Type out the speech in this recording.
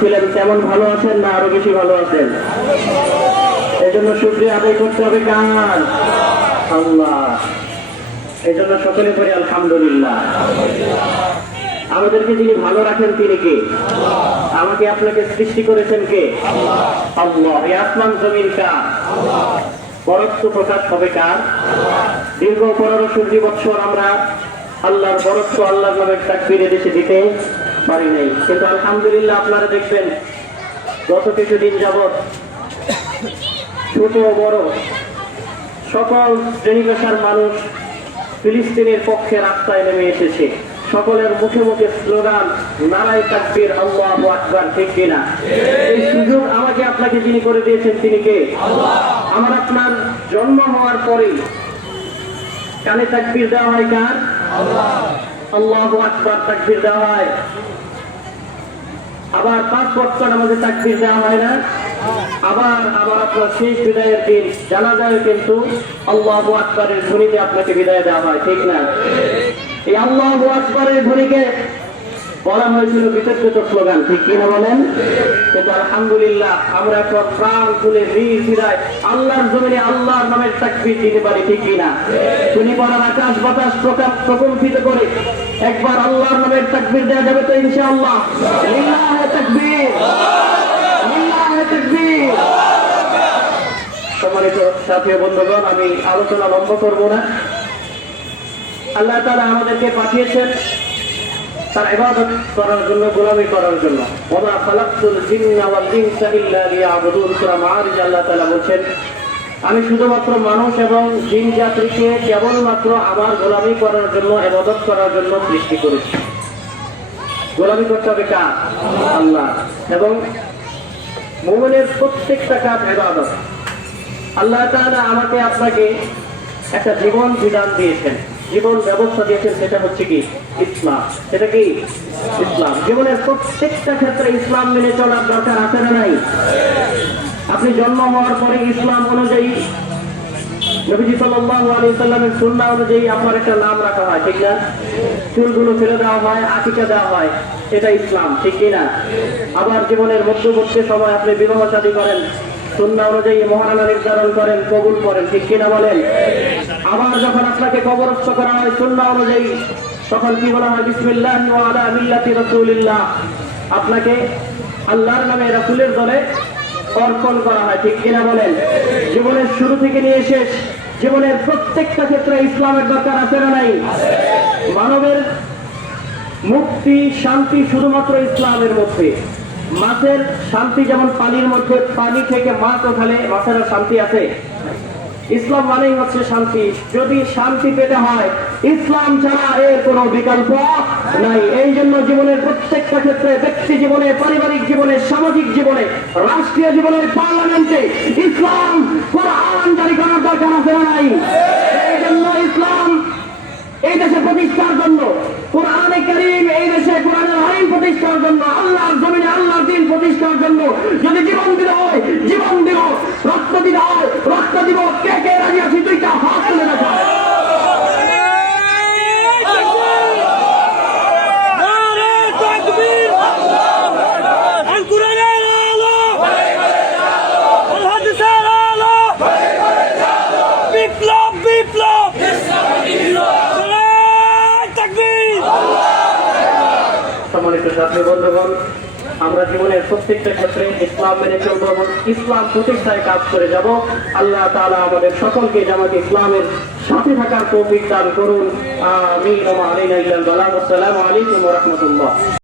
ছিলেন তেমন ভালো আছেন না আরো বেশি ভালো আছেন? এই জন্য শুকরিয়া আদায় করতে হবে কার? আল্লাহ। এই জন্য সকলে করি আলহামদুলিল্লাহ। আমাদেরকে যিনি ভালো রাখেন তিনি কে? আমাকে আপনাকে সৃষ্টি করেছেন কে? আল্লাহ। এই আসমান জমিন কার? বরত্ব প্রকাশ হবে কার? দীর্ঘ 1500 বছর আমরা আল্লাহর বরত্ব আল্লাহর নামের তাকবীর দেশে দিতে পারি নাই, কিন্তু আলহামদুলিল্লাহ আপনারা দেখবেন গত কিছুদিন যাবৎ ছোট বড় সকল শ্রেণী পেশার মানুষ ফিলিস্তিনের পক্ষে রাস্তায় নেমে এসেছে। সকলের মুখে মুখে স্লোগান নারায়ে তাকবীর, আল্লাহু আকবার, ঠিক কিনা? এই সুযোগ আমাকে আপনাকে যিনি করে দিয়েছেন তিনি কে? আমার আপনার জন্ম হওয়ার পরেই কানে তাকবীর দেওয়া হয় কার? আল্লাহু আকবার তাকবীর দেওয়া হয়। আবার 5 ওয়াক্ত নামাজে তাকবীর দেওয়া হয় না? আবার আপনার শেষ বিদায়ের দিন জানাজায় কিন্তু আল্লাহু আকবারের ধ্বনিতে আপনাকে বিদায় দেওয়া হয়, ঠিক না? এই আল্লাহু আকবারের ধ্বনিকে বলা হয়েছিল বিতর্কিত স্লোগান, ঠিক কিনা বলেন? কিন্তু আলহামদুলিল্লাহ আমরা এখন প্রাণ খুলে নির্দ্বিধায় আল্লাহর জমিনে আল্লাহর নামের তাকবীর দিতে পারি, ঠিক কিনা? শুনি পড়ার আকাশ বাতাস প্রকম্পিত করে একবার আল্লাহর নামের তাকবীর দেওয়া যাবে তো ইনশাআল্লাহ? লিল্লাহি তাকবীর, লিল্লাহি তাকবীর। সম্মানিত সাথী বন্ধুগণ, আমি আলোচনা লম্ব করব না। আল্লাহ তাআলা আমাদেরকে পাঠিয়েছেন তার ইবাদত করার জন্য, গোলামি করার জন্য। ওয়া খালাকতুল জিন্না ওয়াল ইনসা ইল্লা লিয়াবুদুন। সূরা মাআরিজ আল্লাহ তাআলা বলেন, আমি শুধুমাত্র মানুষ এবং জিন জাতিকে কেবলমাত্র আমার গোলামি করার জন্য, ইবাদত করার জন্য সৃষ্টি করেছি। গোলামি করতে হবে কার? আল্লাহ। এবং মুমিনের প্রত্যেকটা কাজ ইবাদত। আল্লাহ তাআলা আমাকে আপনাকে একটা জীবন বিধান দিয়েছেন, জীবন ব্যবস্থা দিয়েছেন, সেটা হচ্ছে কি? ইসলাম। সেটা কি? ইসলাম। জীবনের প্রত্যেকটা ক্ষেত্রে ইসলাম মেনে চলার দরকার আছে না নাই? আপনি জন্ম হওয়ার পরে ইসলাম অনুযায়ী নবীজি সাল্লাল্লাহু আলাইহি সাল্লামের সুন্নাহ অনুযায়ী আপনার একটা নাম রাখা হয়, ঠিক না? চুলগুলো ফেলে দেওয়া হয়, আকিকা দেওয়া হয়, এটা ইসলাম, ঠিক কিনা? আবার জীবনের মধ্যবর্তী সময় আপনি বিবাহ শাদী করেন, সুন্নাহ অনুযায়ী মহারানা নির্ধারণ করেন, কবুল করেন, ঠিক কিনা বলেন? আবার যখন আপনাকে কবরস্থ করা হয় সুন্নাহ অনুযায়ী, তখন কি বলা হয়? বিসমিল্লাহি ওয়া আলা মিল্লাতি রাসূলিল্লাহ। আপনাকে আল্লাহর নামে রাসূলের দলে অর্পণ করা হয়, ঠিক কিনা বলেন? জীবনের শুরু থেকে নিয়ে শেষ জীবনের প্রত্যেকটা ক্ষেত্রে ইসলামের দরকার আছে না নাই? মানবের মুক্তি শান্তি শুধুমাত্র ইসলামের মধ্যে। মাছের শান্তি যেমন পানির মধ্যে, পানি থেকে মাছ ওঠালে মাছের শান্তি আছে? ইসলাম মানেই হচ্ছে শান্তি। যদি শান্তি পেতে হয় ইসলাম ছাড়া এর কোনো বিকল্প নাই। এই জন্য জীবনের প্রত্যেকটা ক্ষেত্রে, ব্যক্তি জীবনে, পারিবারিক জীবনে, সামাজিক জীবনে, রাষ্ট্রীয় জীবনে, পার্লামেন্টে ইসলাম কোরআন জারি করার দরকার আছে না নাই? এই জন্য ইসলাম এই দেশে প্রতিষ্ঠার জন্য, কোরআনে কারীম এই দেশে কোরআনের আইন প্রতিষ্ঠার জন্য, আল্লাহর জমিনে আল্লাহর দ্বীন প্রতিষ্ঠার জন্য যদি জীবন দিতে হয় জীবন দিব, রক্ত দিতে হয় রক্ত দিব। কে কে রাজি আছি? দুইটা হাত তুলে রাখা। সম্মানিত সাথী বন্ধুগণ, আমরা জীবনের প্রত্যেকটা ক্ষেত্রে ইসলাম মেনে চলবো এবং ইসলাম প্রতিষ্ঠায় কাজ করে যাব। আল্লাহ তাআলা আমাদের সকলকে জামাতে ইসলামের সাথে থাকার তৌফিক দান করুন। আমিন। ওয়া আলাইনা ইল্লাল বালাগ। আসসালামু আলাইকুম ওয়া রাহমাতুল্লাহ।